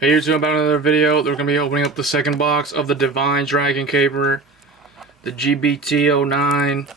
Hey YouTube, about another video. We're going to be opening up the second box of the Divine Dragon Caper, the GBT09.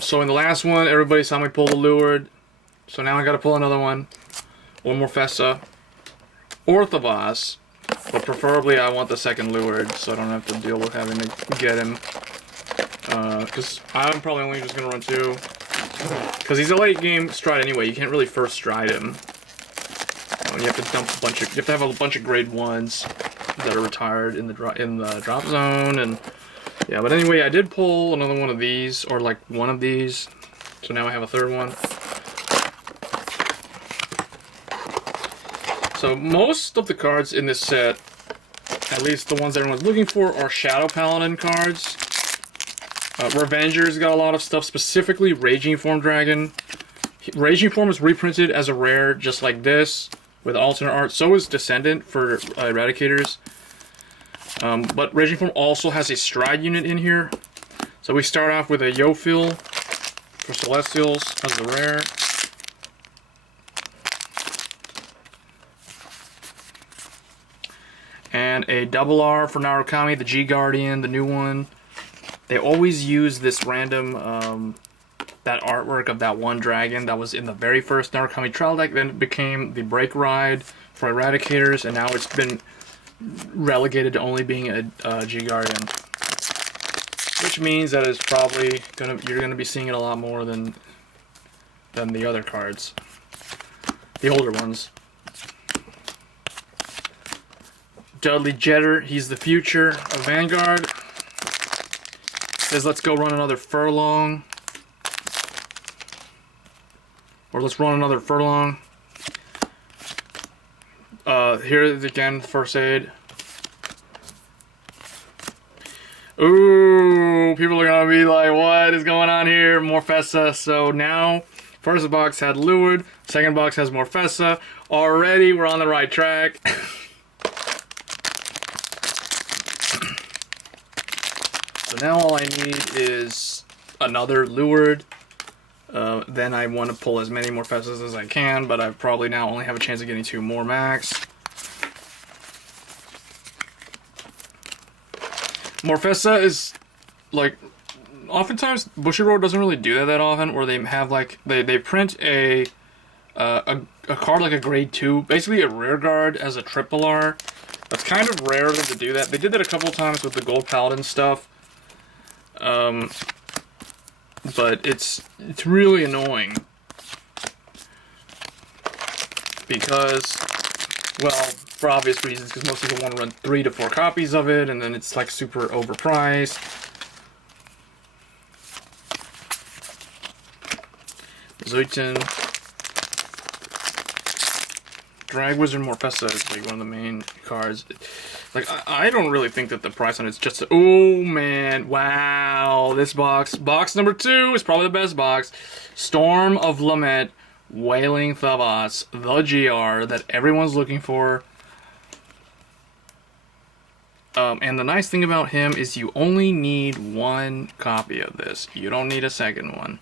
So in the last one, everybody saw me pull the Lured. So now I got to pull another one. One more Fessa. Orthavas. But preferably I want the second Lured, so I don't have to deal with having to get him. Because I'm probably only just going to run two. Because he's a late game stride anyway. You can't really first stride him. You have to dump a bunch of. You have to have a bunch of grade 1s that are retired in the drop zone, and yeah. But anyway, I did pull another one of these, or like one of these. So now I have a third one. So most of the cards in this set, at least the ones everyone's looking for, are Shadow Paladin cards. Revenger's got a lot of stuff, specifically Raging Form Dragon. Raging Form is reprinted as a rare, just like this, with alternate art. So is Descendant for Eradicators. But Raging Form also has a Stride unit in here. So we start off with a Yofil for Celestials as a rare. And a Double R for Narukami, the G Guardian, the new one. They always use this random that artwork of that one dragon that was in the very first Narukami trial deck. Then it became the Break Ride for Eradicators, and now it's been relegated to only being a G Guardian, which means that it's probably you're gonna be seeing it a lot more than the other cards, the older ones. Dudley Jetter, he's the future of Vanguard. Says let's go run another Furlong. Or let's run another Furlong. Here is again, First Aid. Ooh, people are gonna be like, what is going on here? More Fessa. So now, first box had Lured, second box has more Fessa. Already, we're on the right track. So now all I need is another Lured. Then I want to pull as many more Fessas as I can, but I probably now only have a chance of getting 2 more max. Morfessa is, like, oftentimes Bushiroad doesn't really do that often, where they have, like, they print a card like a grade 2, basically a rear guard as a triple R. That's kind of rare of them to do that. They did that a couple times with the Gold Paladin stuff. But it's really annoying because, well, for obvious reasons, because most people want to run 3 to 4 copies of it, and then it's like super overpriced. Zoitin. Drag Wizard Morfessa is like one of the main cards. Like, I don't really think that the price on it's just... Oh, man. Wow. This box. Box number 2 is probably the best box. Storm of Lament. Wailing Thavas. The GR that everyone's looking for. And the nice thing about him is you only need 1 copy of this. You don't need a second one.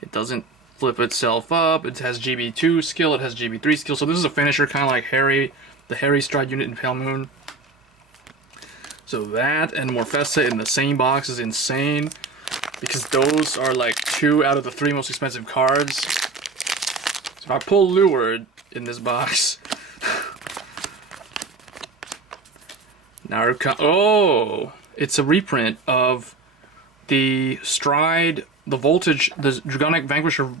It doesn't flip itself up. It has GB2 skill. It has GB3 skill. So this is a finisher, kind of like Harry, the Harry Stride unit in Pale Moon. So that and Morfessa in the same box is insane, because those are like 2 out of the 3 most expensive cards. So if I pull Lured in this box, Naruka, oh, it's a reprint of the Stride, the Voltage, the Dragonic Vanquisher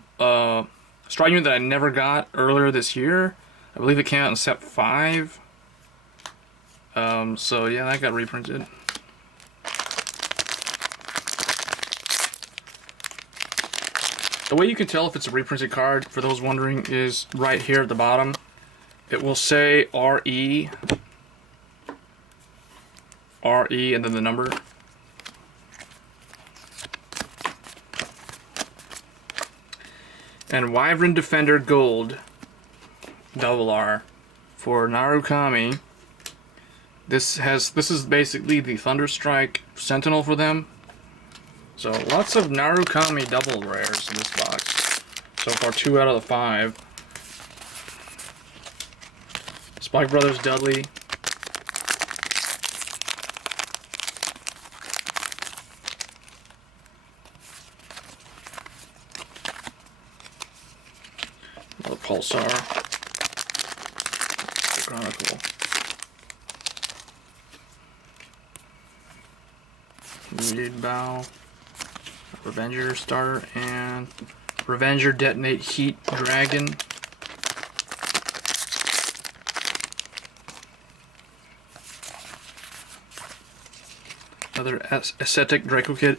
Stride unit that I never got earlier this year. I believe it came out in set 5. So yeah, that got reprinted. The way you can tell if it's a reprinted card, for those wondering, is right here at the bottom. It will say RE, and then the number. And Wyvern Defender Gold, double R, for Narukami. This is basically the Thunderstrike Sentinel for them. So lots of Narukami double rares in this box. So far 2 out of the 5. Spike Brothers Dudley. Another Pulsar. Chronicle. Muted Bow. Revenger starter and Revenger Detonate Heat Dragon. Another Ascetic Draco Kid.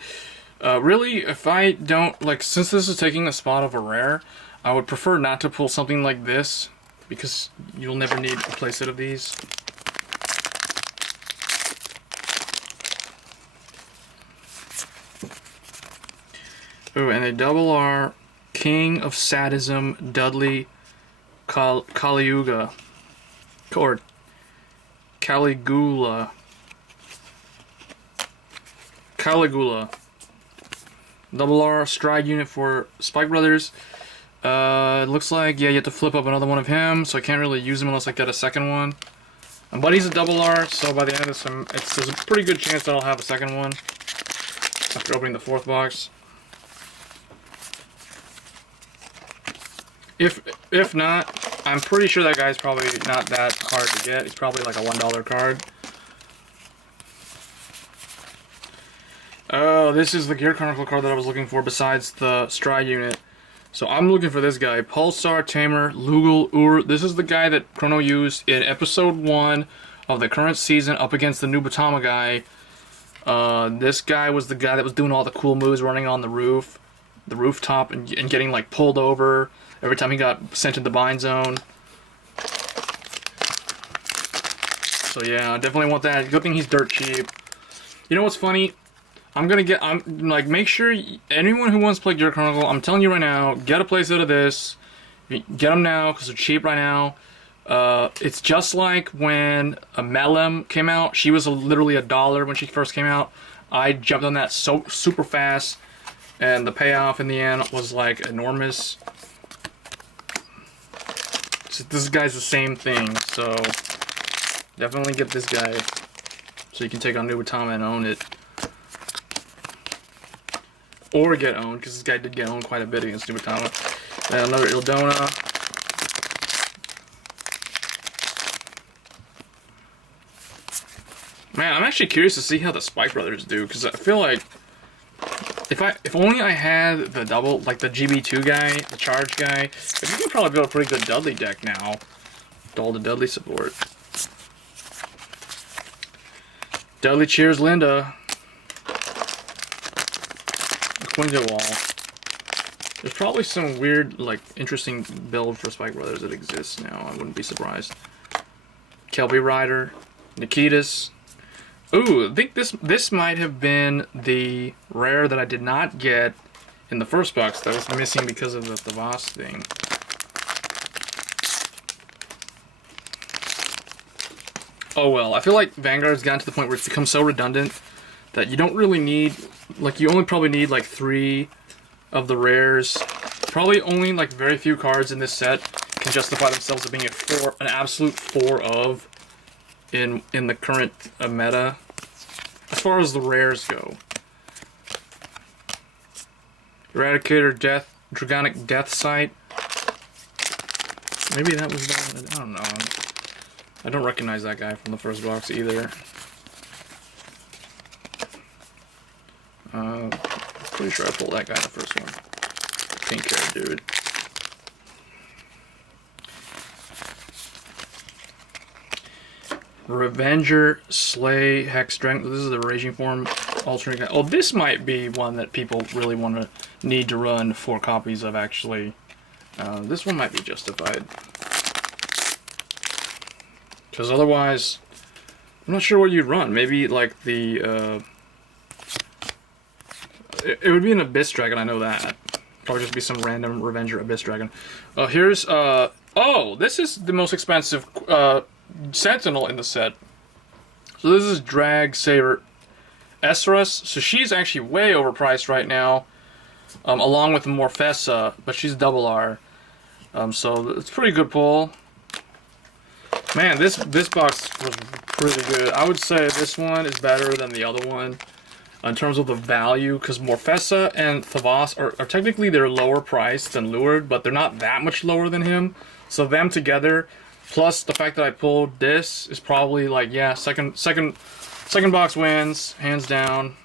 Really, if I don't, like, since this is taking the spot of a rare, I would prefer not to pull something like this, because you'll never need a playset of these. Oh, and a double R, King of Sadism, Dudley Caligula. Or Caligula. Caligula. Double R, stride unit for Spike Brothers. It looks like, yeah, you have to flip up another one of him, so I can't really use him unless I get a second one. But he's a double R, so by the end of this, there's a pretty good chance that I'll have a second one after opening the 4th box. If not, I'm pretty sure that guy's probably not that hard to get. He's probably like a $1 card. Oh, this is the Gear Chronicle card that I was looking for besides the Stride unit. So I'm looking for this guy, Pulsar Tamer Lugal Ur. This is the guy that Chrono used in episode 1 of the current season up against the Nubatama guy. This guy was the guy that was doing all the cool moves, running on the rooftop, and getting like pulled over every time he got sent to the bind zone. So yeah, I definitely want that. Good thing he's dirt cheap. You know what's funny? I'm like, make sure anyone who wants to play Gear Chronicle, I'm telling you right now, get a playset of this. Get them now because they're cheap right now. It's just like when a Melem came out. She was literally $1 when she first came out. I jumped on that so super fast, and the payoff in the end was like enormous. So this guy's the same thing, so definitely get this guy so you can take on Nubatama and own it. Or get owned, because this guy did get owned quite a bit against Nubatama. And another Ildona. Man, I'm actually curious to see how the Spike Brothers do, because I feel like if only I had the double, like the GB2 guy, the charge guy, but you can probably build a pretty good Dudley deck now with all the Dudley support. Dudley cheers Linda. Window Wall. There's probably some weird, like, interesting build for Spike Brothers that exists now. I wouldn't be surprised. Kelpie Rider, Nikitas. Ooh, I think this might have been the rare that I did not get in the first box that was missing because of the Voss thing. Oh well, I feel like Vanguard's gotten to the point where it's become so redundant that you don't really need, like, you only probably need like 3 of the rares. Probably only like very few cards in this set can justify themselves as being an absolute 4 of in the current meta as far as the rares go. Eradicator Death, Dragonic Death Sight. Maybe that was the, I don't know. I don't recognize that guy from the first box either. Pretty sure I pulled that guy in the first one. Pink hair dude. Revenger, Slay, Hex Strength. This is the Raging Form alternate guy. Oh, this might be one that people really need to run 4 copies of, actually. This one might be justified. Because otherwise, I'm not sure what you'd run. Maybe like the, it would be an Abyss Dragon, I know that. Probably just be some random Revenger Abyss Dragon. Here's, oh, this is the most expensive, Sentinel in the set. So this is Drag Saber Esras. So she's actually way overpriced right now, along with Morfessa, but she's double R. So it's a pretty good pull. Man, this box was pretty good. I would say this one is better than the other one in terms of the value, because Morfessa and Thavas are technically they're lower priced than Lured, but they're not that much lower than him. So them together, plus the fact that I pulled this, is probably like, yeah, second box wins, hands down.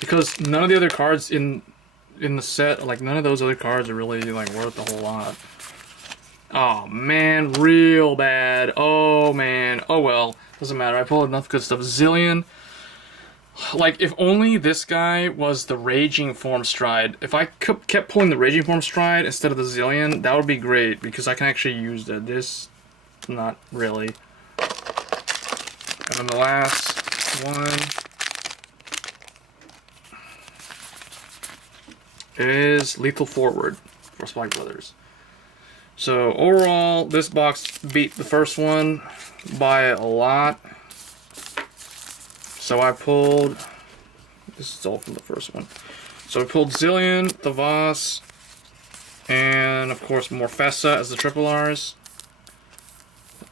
Because none of the other cards in the set, like none of those other cards are really like worth a whole lot. Oh man, real bad. Oh man. Oh well. Doesn't matter. I pulled enough good stuff. Zillion. Like, if only this guy was the Raging Form Stride. If I kept pulling the Raging Form Stride instead of the Zillion, that would be great, because I can actually use that. This, not really. And then the last one is Lethal Forward for Spike Brothers. So overall, this box beat the first one by a lot. So I pulled, this is all from the first one. So I pulled Zillion, Thavas, and of course Morfessa as the triple R's.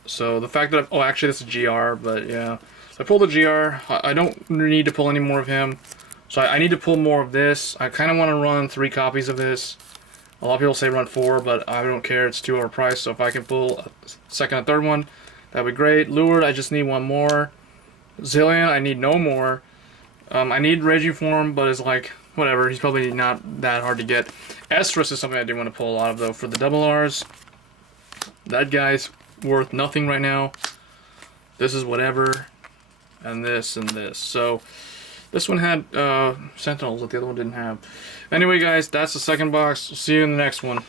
So the fact that oh, actually this is GR, but yeah. So I pulled the GR. I don't need to pull any more of him. So I need to pull more of this. I kind of want to run 3 copies of this. A lot of people say run 4, but I don't care. It's too overpriced. So if I can pull a second and third one, that'd be great. Lured, I just need one more. Zillion, I need no more. I need Raging Form, but it's like, whatever. He's probably not that hard to get. Estrus is something I do want to pull a lot of, though, for the double R's. That guy's worth nothing right now. This is whatever. And this and this. So this one had Sentinels that the other one didn't have. Anyway, guys, that's the second box. See you in the next one.